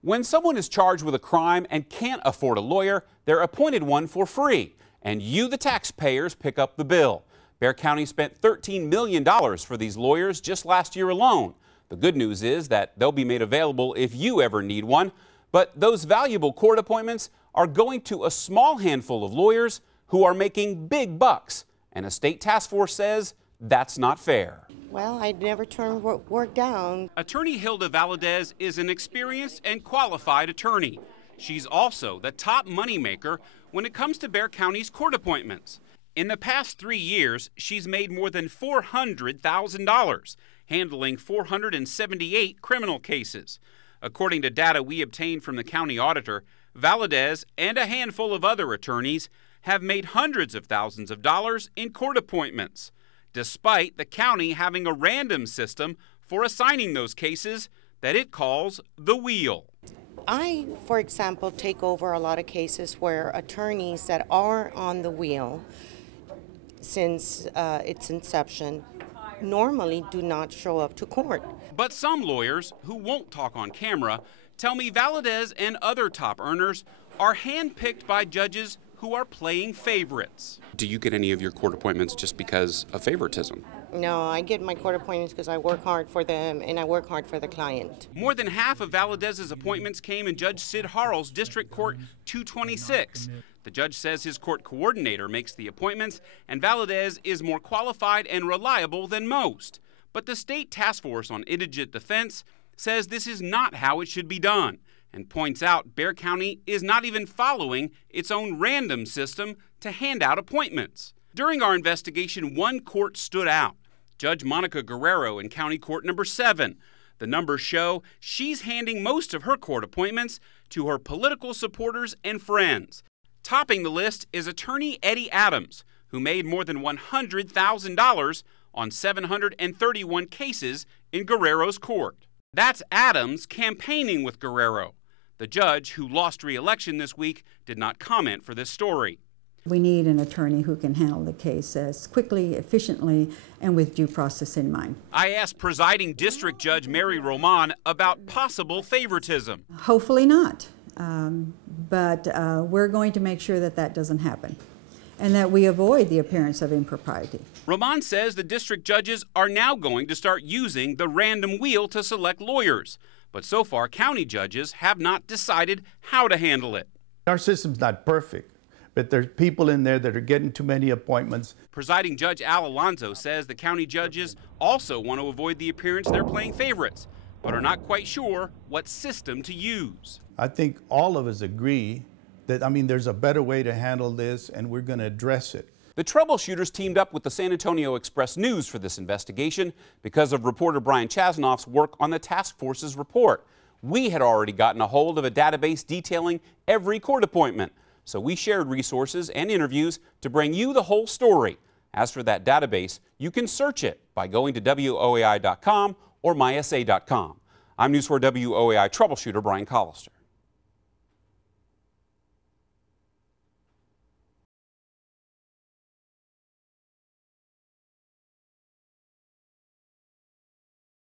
When someone is charged with a crime and can't afford a lawyer, they're appointed one for free, and you, the taxpayers, pick up the bill. Bexar County spent $13 million for these lawyers just last year alone. The good news is that they'll be made available if you ever need one, but those valuable court appointments are going to a small handful of lawyers who are making big bucks, and a state task force says that's not fair. Well, I'd never turn work down. Attorney Hilda Valadez is an experienced and qualified attorney. She's also the top moneymaker when it comes to Bexar County's court appointments. In the past 3 years, she's made more than $400,000, handling 478 criminal cases. According to data we obtained from the county auditor, Valadez and a handful of other attorneys have made hundreds of thousands of dollars in court appointments, despite the county having a random system for assigning those cases that it calls the wheel. I, for example, take over a lot of cases where attorneys that are on the wheel since its inception normally do not show up to court. But some lawyers who won't talk on camera tell me Valadez and other top earners are handpicked by judges who are playing favorites. Do you get any of your court appointments just because of favoritism? No, I get my court appointments because I work hard for them and I work hard for the client. More than half of Valadez's appointments came in Judge Sid Harrell's District Court 226. The judge says his court coordinator makes the appointments, and Valadez is more qualified and reliable than most. But the state task force on indigent defense says this is not how it should be done, and points out Bexar County is not even following its own random system to hand out appointments. During our investigation, one court stood out, Judge Monica Guerrero in County Court number 7. The numbers show she's handing most of her court appointments to her political supporters and friends. Topping the list is attorney Eddie Adams, who made more than $100,000 on 731 cases in Guerrero's court. That's Adams campaigning with Guerrero. The judge, who lost re-election this week, did not comment for this story. We need an attorney who can handle the case as quickly, efficiently, and with due process in mind. I asked presiding district judge Mary Roman about possible favoritism. Hopefully not, but we're going to make sure that that doesn't happen and that we avoid the appearance of impropriety. Roman says the district judges are now going to start using the random wheel to select lawyers. But so far, county judges have not decided how to handle it. Our system's not perfect, but there's people in there that are getting too many appointments. Presiding Judge Al Alonso says the county judges also want to avoid the appearance they're playing favorites, but are not quite sure what system to use. I think all of us agree that, there's a better way to handle this, and we're going to address it. The troubleshooters teamed up with the San Antonio Express News for this investigation because of reporter Brian Chasnoff's work on the task force's report. We had already gotten a hold of a database detailing every court appointment, so we shared resources and interviews to bring you the whole story. As for that database, you can search it by going to WOAI.com or mysa.com. I'm News 4 WOAI troubleshooter Brian Collister.